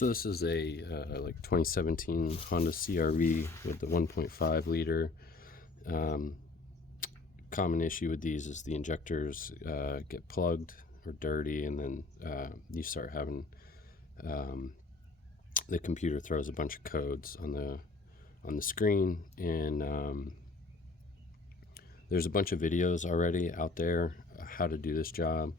So this is a like 2017 Honda CRV with the 1.5 liter. Common issue with these is the injectors get plugged or dirty, and then you start having the computer throws a bunch of codes on the screen, and there's a bunch of videos already out there how to do this job.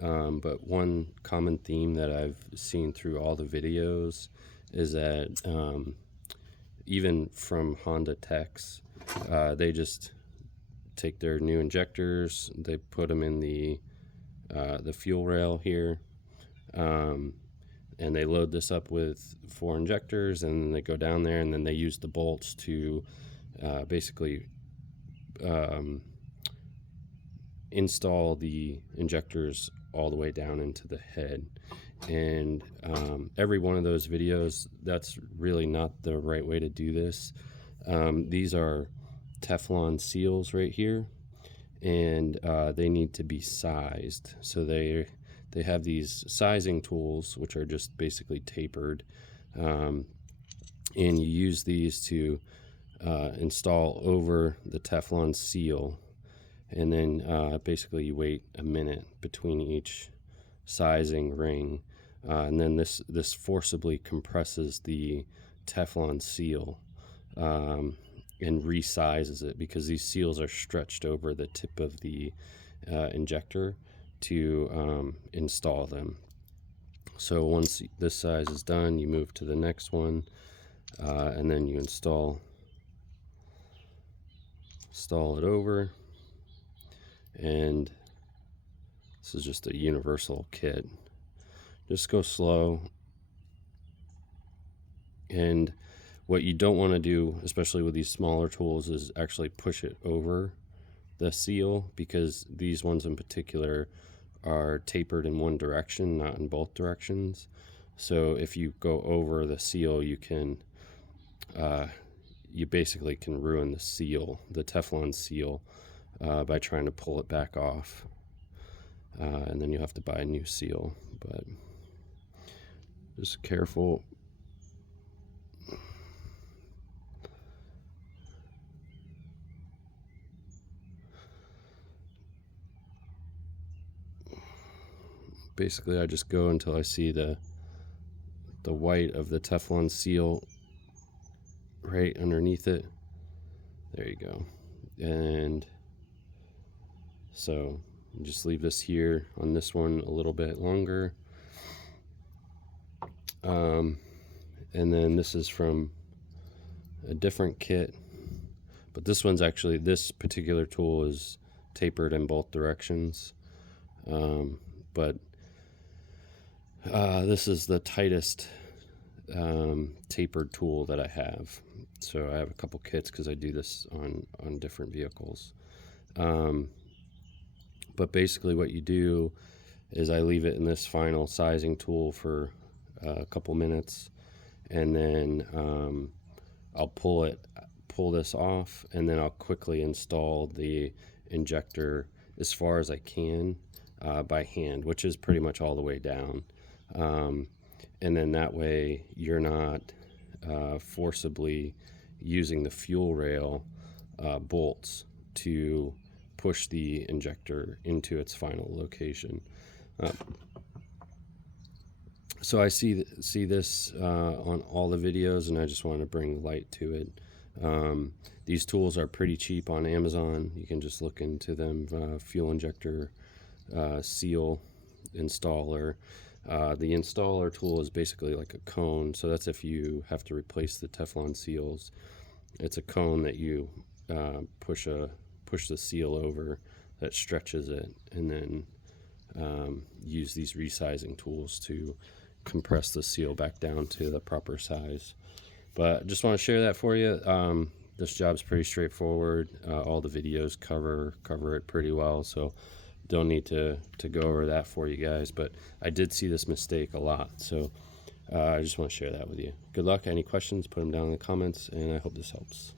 But one common theme that I've seen through all the videos is that even from Honda techs, they just take their new injectors, they put them in the fuel rail here, and they load this up with 4 injectors, and then they go down there, and then they use the bolts to basically install the injectors all the way down into the head. And every one of those videos, that's really not the right way to do this. These are Teflon seals right here, and they need to be sized. So they have these sizing tools, which are just basically tapered, and you use these to install over the Teflon seal, and then basically you wait a minute between each sizing ring, and then this forcibly compresses the Teflon seal and resizes it, because these seals are stretched over the tip of the injector to install them. So once this size is done, you move to the next one, and then you install it over. And this is just a universal kit. Just go slow. And what you don't want to do, especially with these smaller tools, is actually push it over the seal, because these ones in particular are tapered in one direction, not in both directions. So if you go over the seal, you basically can ruin the seal, the Teflon seal, by trying to pull it back off, and then you have to buy a new seal. But just careful. Basically, I just go until I see the white of the Teflon seal right underneath it. There you go. And so you just leave this here on this one a little bit longer. And then this is from a different kit, but this one's actually, this particular tool is tapered in both directions. But this is the tightest tapered tool that I have. So I have a couple kits because I do this on different vehicles. But basically what you do is I leave it in this final sizing tool for a couple minutes, and then I'll pull this off, and then I'll quickly install the injector as far as I can by hand, which is pretty much all the way down. And then that way you're not forcibly using the fuel rail bolts to push the injector into its final location. So I see this on all the videos, and I just want to bring light to it. These tools are pretty cheap on Amazon. You can just look into them. Fuel injector seal installer. The installer tool is basically like a cone, so that's if you have to replace the Teflon seals. It's a cone that you push the seal over, that stretches it, and then use these resizing tools to compress the seal back down to the proper size. But I just want to share that for you. This job's pretty straightforward. All the videos cover it pretty well, so don't need to go over that for you guys. But I did see this mistake a lot, so I just want to share that with you. Good luck. Any questions, put them down in the comments, and I hope this helps.